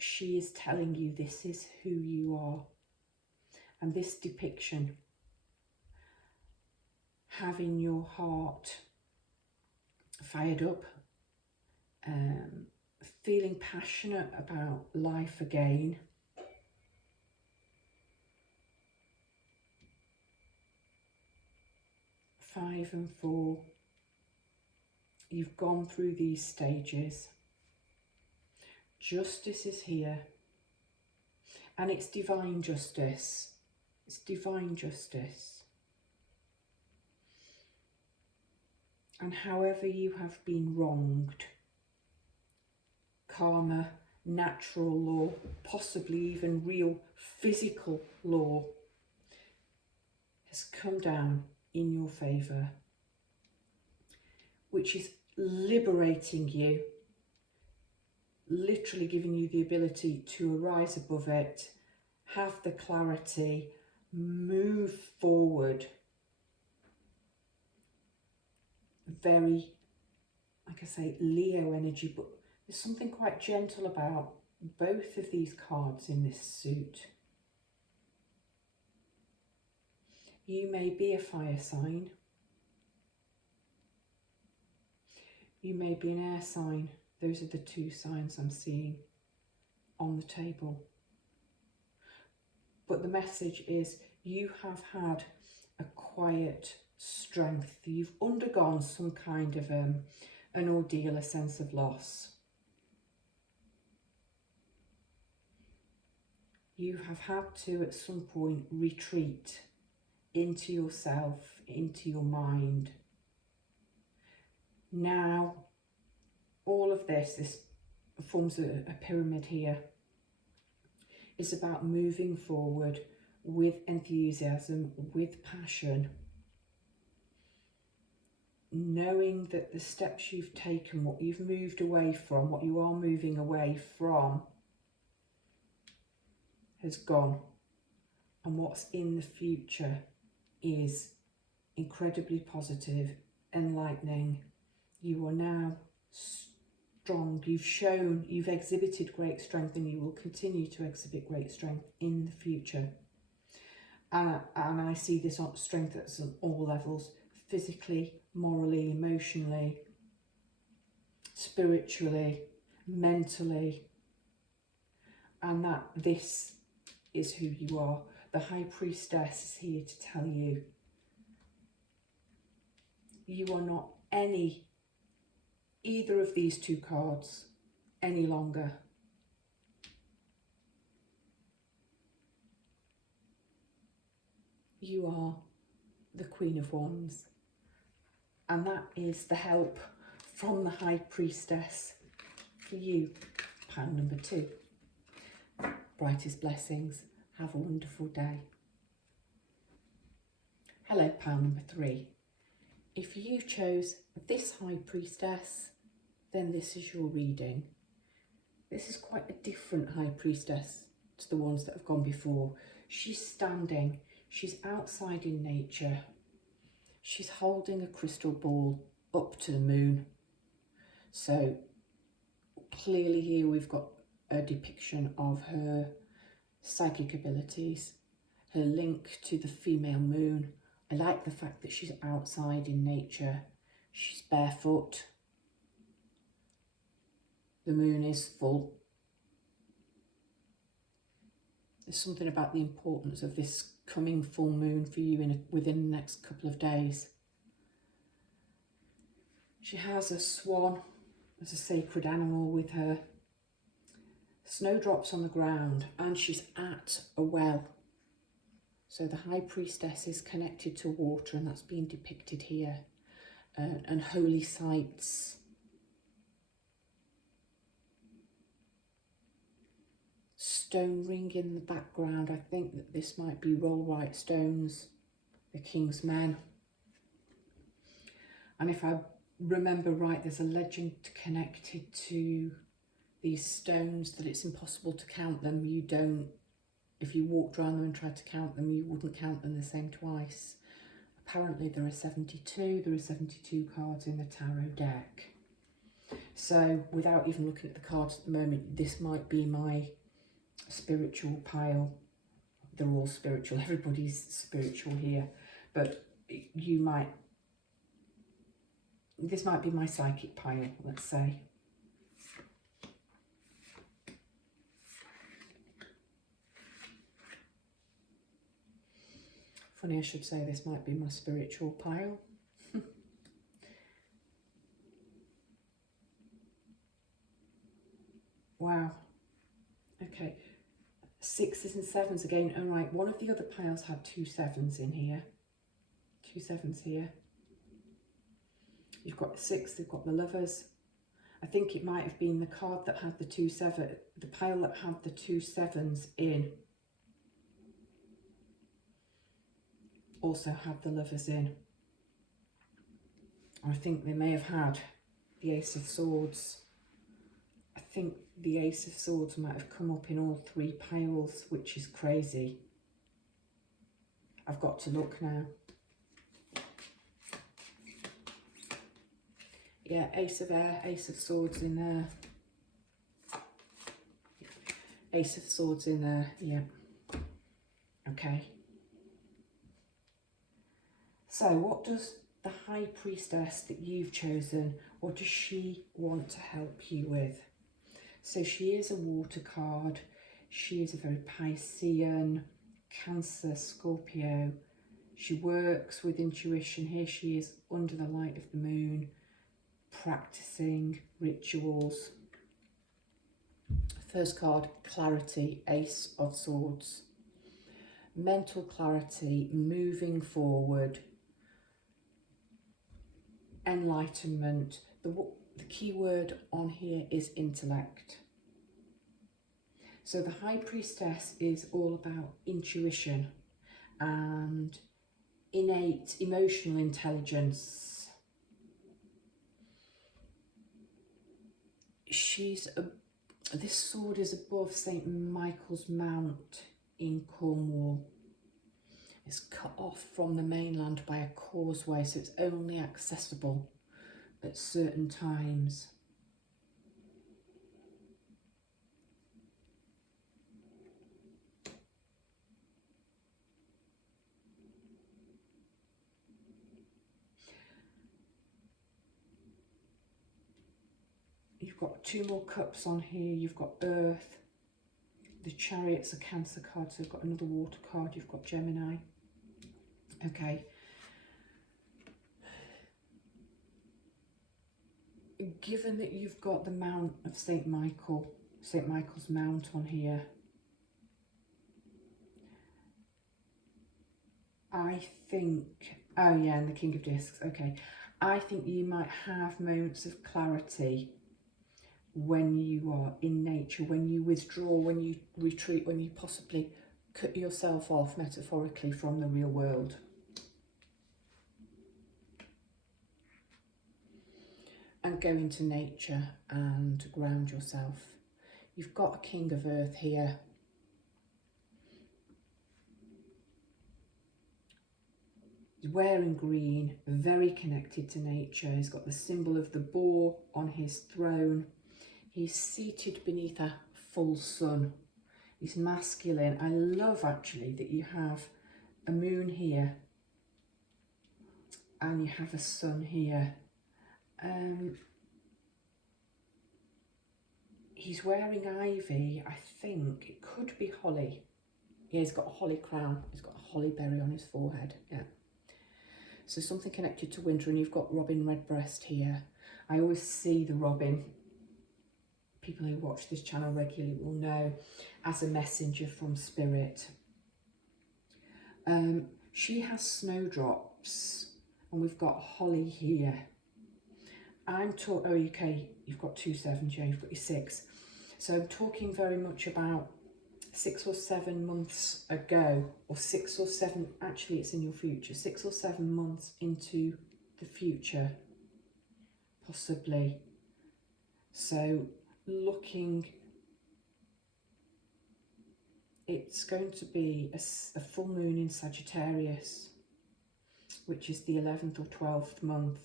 She is telling you this is who you are. And this depiction, having your heart fired up, feeling passionate about life again, Five and 4, you've gone through these stages. Justice is here, and it's divine justice. It's divine justice. And however you have been wronged, karma, natural law, possibly even real physical law, has come down in your favour, which is liberating you, literally giving you the ability to arise above it, have the clarity, move forward. Very, like I say, Leo energy, but there's something quite gentle about both of these cards in this suit. You may be a fire sign. You may be an air sign. Those are the two signs I'm seeing on the table. But the message is you have had a quiet strength. You've undergone some kind of an ordeal, a sense of loss. You have had to at some point retreat into yourself, into your mind. Now, all of this forms a pyramid here, is about moving forward with enthusiasm, with passion, knowing that the steps you've taken, what you've moved away from, what you are moving away from, has gone, and what's in the future is incredibly positive, enlightening. You are now strong. You've exhibited great strength, and you will continue to exhibit great strength in the future. And I see this strength at all levels: physically, morally, emotionally, spiritually, mentally, and that this is who you are. The High Priestess is here to tell you you are not either of these two cards any longer. You are the Queen of Wands, and that is the help from the High Priestess for you. Pile number 2. Brightest blessings. Have a wonderful day. Hello, pile number 3. If you chose this High Priestess, then this is your reading. This is quite a different High Priestess to the ones that have gone before. She's standing, she's outside in nature. She's holding a crystal ball up to the moon. So clearly here we've got a depiction of her psychic abilities, her link to the female moon. I like the fact that she's outside in nature. She's barefoot. The moon is full. There's something about the importance of this coming full moon for you within the next couple of days. She has a swan as a sacred animal with her. Snowdrops on the ground, and she's at a well. So the High Priestess is connected to water, and that's being depicted here. And holy sites. stone ring in the background. I think that this might be rollright stones, the King's Men. And if I remember right, there's a legend connected to these stones that it's impossible to count them. You don't, if you walked around them and tried to count them, you wouldn't count them the same twice. Apparently there are 72. There are 72 cards in the tarot deck. So without even looking at the cards at the moment, this might be my spiritual pile. They're all spiritual. Everybody's spiritual here. But you might, this might be my psychic pile, let's say. Funny I should say this might be my spiritual pile. Wow. Okay. 6s and 7s again. All right, one of the other piles had 2 7s in here. 2 7s here. You've got the 6, they've got the Lovers. I think it might have been the card that had the 2 7, the pile that had the 2 7s in. Also had the Lovers in. I think they may have had the Ace of Swords. I think the Ace of Swords might have come up in all 3 piles, which is crazy. I've got to look now. Yeah, Ace of Air, Ace of Swords in there. Ace of Swords in there, yeah. Okay. So what does the High Priestess that you've chosen, what does she want to help you with? So she is a water card. She is a very Piscean, Cancer, Scorpio. She works with intuition. Here she is under the light of the moon, practicing rituals. First card, clarity, Ace of Swords. Mental clarity, moving forward, enlightenment. The key word on here is intellect. So the High Priestess is all about intuition and innate emotional intelligence. This sword is above St. Michael's Mount in Cornwall. It's cut off from the mainland by a causeway, so it's only accessible at certain times. You've got 2 more cups on here. You've got Earth. The Chariot's a Cancer card, so you've got another water card. You've got Gemini. Okay. Given that you've got the Mount of St. Michael's Mount on here, I think, oh yeah, and the King of Discs, okay. I think you might have moments of clarity when you are in nature, when you withdraw, when you retreat, when you possibly cut yourself off metaphorically from the real world. And go into nature and ground yourself. You've got a King of Earth here. He's wearing green, very connected to nature. He's got the symbol of the boar on his throne. He's seated beneath a full sun. He's masculine. I love actually that you have a moon here and you have a sun here. He's wearing ivy. I think it could be holly. Yeah, he's got a holly crown. He's got a holly berry on his forehead. Yeah. So something connected to winter, and you've got Robin Redbreast here. I always see the robin. People who watch this channel regularly will know, as a messenger from spirit. She has snowdrops, and we've got holly here. Oh, okay, you've got 2 7s, yeah, you've got your 6. So I'm talking very much about 6 or 7 months ago, or 6 or 7, actually it's in your future, 6 or 7 months into the future, possibly. So looking, it's going to be a full moon in Sagittarius, which is the 11th or 12th month.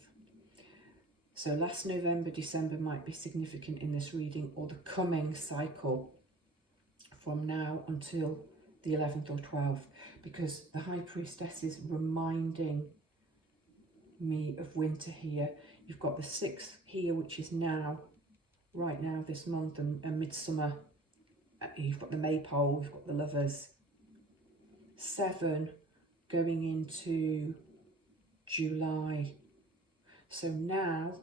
So last November, December might be significant in this reading, or the coming cycle from now until the 11th or 12th, because the High Priestess is reminding me of winter here. You've got the 6th here, which is now, right now, this month, and midsummer. You've got the Maypole, you've got the Lovers. 7 going into July. So now,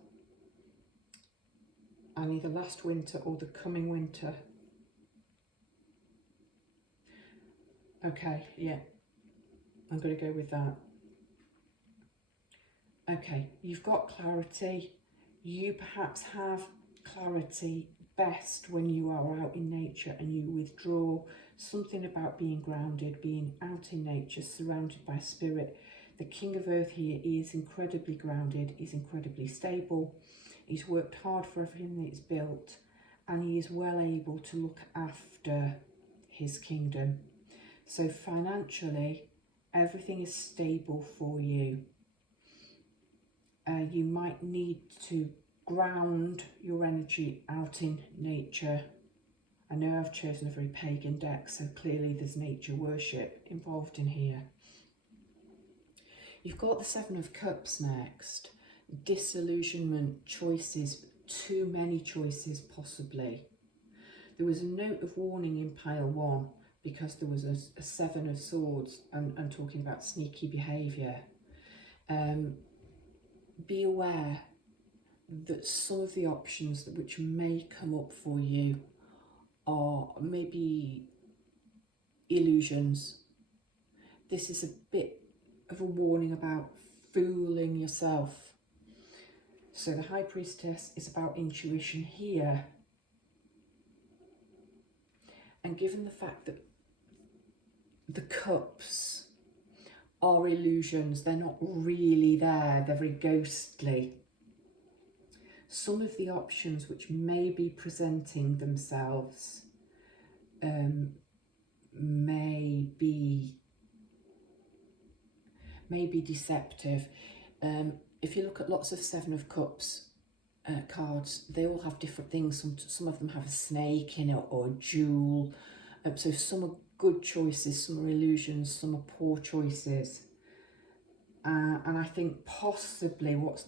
and either last winter or the coming winter. Okay, yeah, I'm going to go with that. Okay, you've got clarity. You perhaps have clarity best when you are out in nature and you withdraw. Something about being grounded, being out in nature, surrounded by spirit. The King of Earth here is incredibly grounded, he's incredibly stable. He's worked hard for everything that he's built, and he is well able to look after his kingdom. So financially, everything is stable for you. You might need to ground your energy out in nature. I know I've chosen a very pagan deck, so clearly there's nature worship involved in here. You've got the 7 of Cups next. Disillusionment, choices, too many choices possibly. There was a note of warning in pile 1 because there was a 7 of Swords and talking about sneaky behaviour. Be aware that some of the options which may come up for you are maybe illusions. This is a bit of a warning about fooling yourself. So the High Priestess is about intuition here. And given the fact that the cups are illusions, they're not really there, they're very ghostly. Some of the options which may be presenting themselves may be deceptive. If you look at lots of 7 of Cups cards, they all have different things. Some of them have a snake in it or a jewel. So some are good choices, some are illusions, some are poor choices. And I think possibly what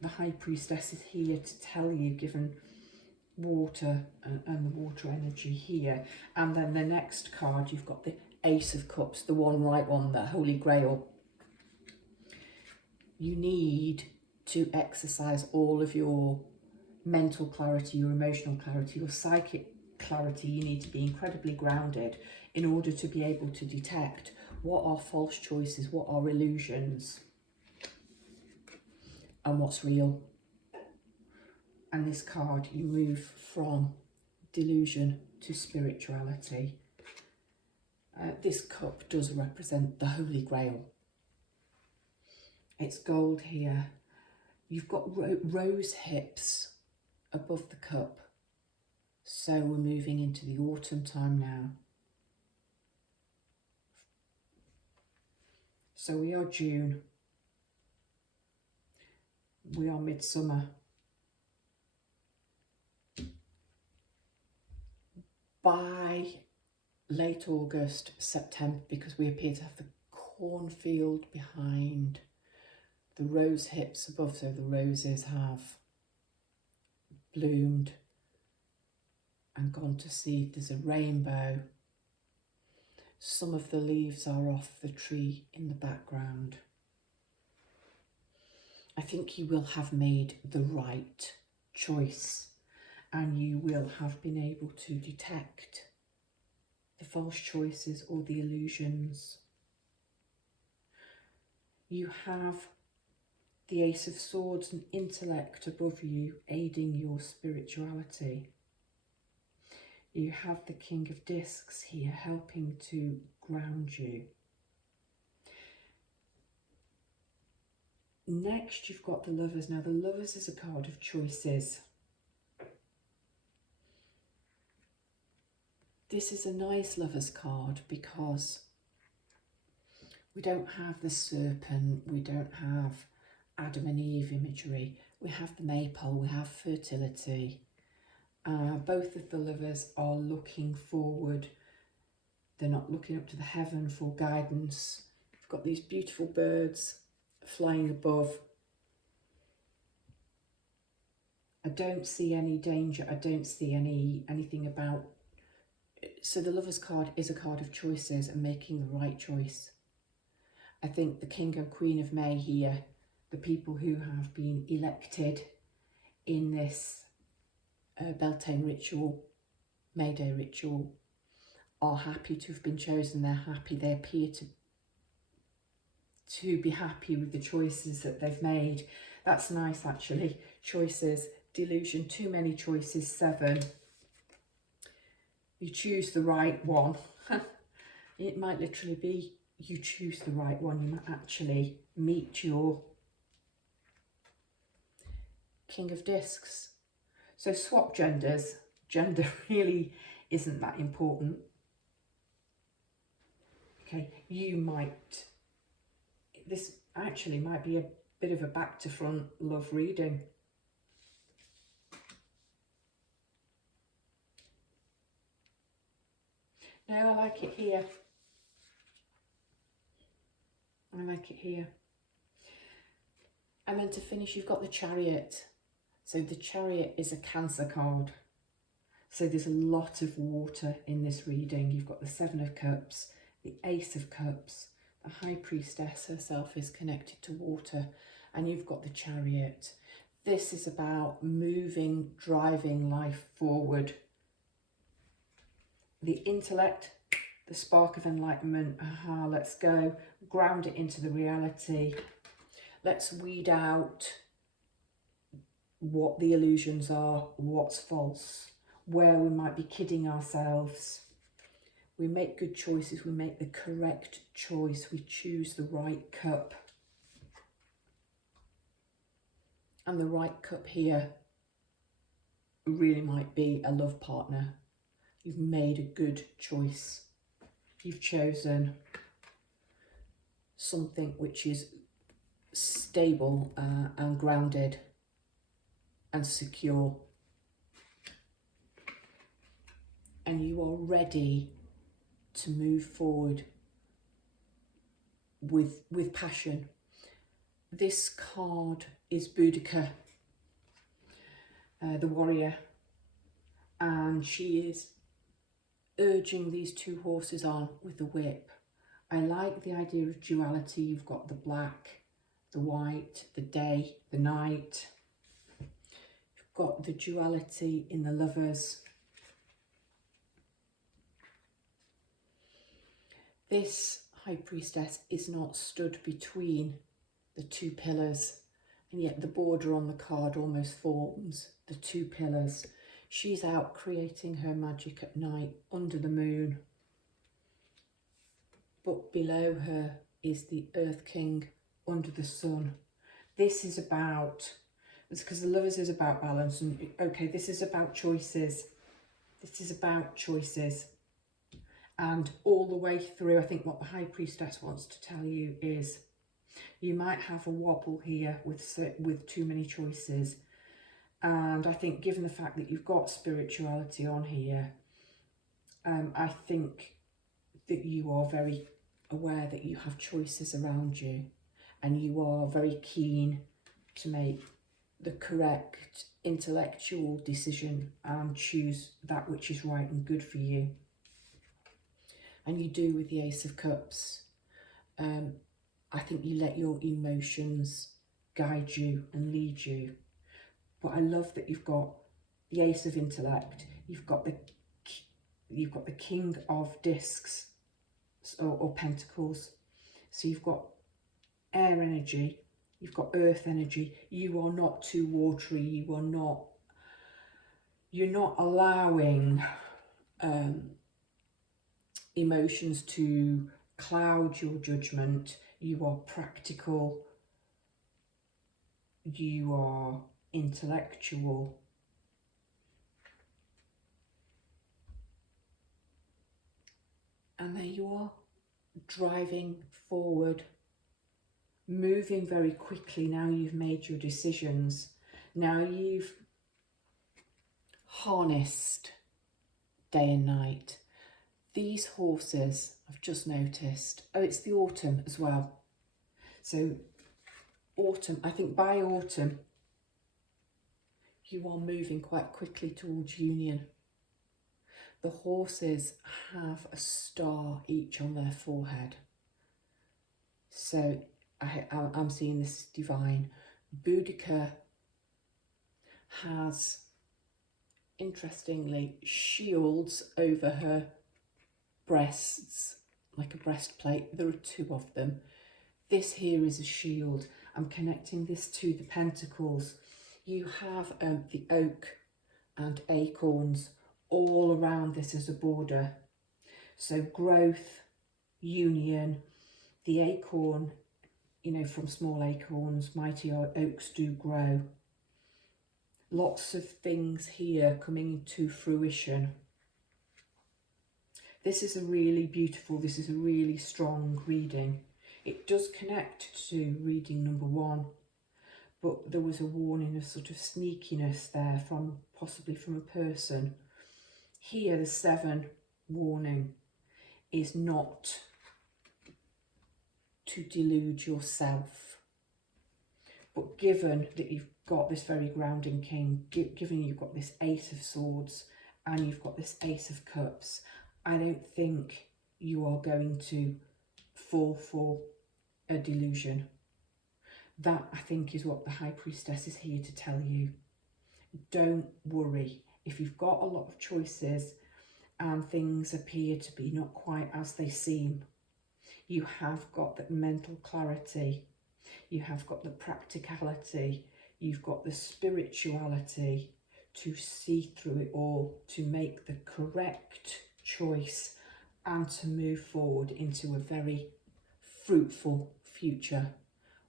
the High Priestess is here to tell you, given water and the water energy here. And then the next card, you've got the Ace of Cups, the one right one, the Holy Grail. You need to exercise all of your mental clarity, your emotional clarity, your psychic clarity. You need to be incredibly grounded in order to be able to detect what are false choices, what are illusions, and what's real. And this card, you move from delusion to spirituality. This cup does represent the Holy Grail. It's gold here. You've got rose hips above the cup. So we're moving into the autumn time now. So we are June. We are midsummer. By late August, September, because we appear to have the cornfield behind, the rose hips above, so the roses have bloomed and gone to seed. There's a rainbow. Some of the leaves are off the tree in the background. I think you will have made the right choice, and you will have been able to detect the false choices or the illusions. You have the Ace of Swords and intellect above you, aiding your spirituality. You have the King of Discs here helping to ground you. Next, you've got the Lovers. Now, the Lovers is a card of choices. This is a nice Lovers card because we don't have the serpent, we don't have Adam and Eve imagery. We have the maypole, we have fertility. Both of the Lovers are looking forward. They're not looking up to the heaven for guidance. You've got these beautiful birds flying above. I don't see any danger. I don't see anything about... So the Lovers card is a card of choices and making the right choice. I think the King and Queen of May here, the people who have been elected in this Beltane ritual, May Day ritual, are happy to have been chosen. They're happy. They appear to be happy with the choices that they've made. That's nice, actually. Choices, delusion, too many choices, 7. You choose the right one. It might literally be you choose the right one. You might actually meet your King of Discs. So swap genders. Gender really isn't that important. Okay, you might... This actually might be a bit of a back to front love reading. No, I like it here. I like it here. And then to finish, you've got the Chariot. So the Chariot is a Cancer card. So there's a lot of water in this reading. You've got the 7 of Cups, the Ace of Cups. The High Priestess herself is connected to water. And you've got the Chariot. This is about moving, driving life forward. The intellect, the spark of enlightenment. Aha, let's go. Ground it into the reality. Let's weed out what the illusions are, what's false, where we might be kidding ourselves. We make good choices, we make the correct choice, we choose the right cup. And the right cup here really might be a love partner. You've made a good choice. You've chosen something which is stable and grounded and secure. And you are ready to move forward with passion. This card is Boudica, the warrior, and she is urging these 2 horses on with the whip. I like the idea of duality. You've got the black, the white, the day, the night. You've got the duality in the Lovers. This High Priestess is not stood between the 2 pillars, and yet the border on the card almost forms the 2 pillars. She's out creating her magic at night under the moon. But below her is the Earth King under the sun. This is about, it's because the Lovers is about balance, and okay, this is about choices. This is about choices. And all the way through, I think what the High Priestess wants to tell you is you might have a wobble here with too many choices. And I think given the fact that you've got spirituality on here, I think that you are very aware that you have choices around you and you are very keen to make the correct intellectual decision and choose that which is right and good for you. And you do with the Ace of Cups. I think you let your emotions guide you and lead you. But I love that you've got the Ace of Intellect. You've got the King of Discs or Pentacles. So you've got air energy. You've got earth energy. You are not too watery. You're not allowing emotions to cloud your judgment. You are practical, you are intellectual, and there you are, driving forward, moving very quickly. Now you've made your decisions, now you've harnessed day and night. These horses, I've just noticed, oh, it's the autumn as well. So autumn, I think by autumn, you are moving quite quickly towards union. The horses have a star each on their forehead. So I'm seeing this divine. Boudica has, interestingly, shields over her breasts, like a breastplate. There are 2 of them. This here is a shield. I'm connecting this to the pentacles. You have the oak and acorns all around this as a border. So growth, union, the acorn, you know, from small acorns, mighty oaks do grow. Lots of things here coming to fruition. This is a really beautiful, this is a really strong reading. It does connect to reading number 1, but there was a warning of sort of sneakiness there from possibly from a person. Here, the 7 warning is not to delude yourself. But given that you've got this very grounding king, given you've got this Ace of Swords and you've got this Ace of Cups, I don't think you are going to fall for a delusion. That, I think, is what the High Priestess is here to tell you. Don't worry. If you've got a lot of choices and things appear to be not quite as they seem, you have got that mental clarity, you have got the practicality, you've got the spirituality to see through it all, to make the correct choice and to move forward into a very fruitful future.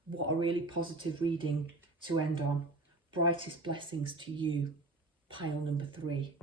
What a really positive reading to end on. Brightest blessings to you, pile number 3.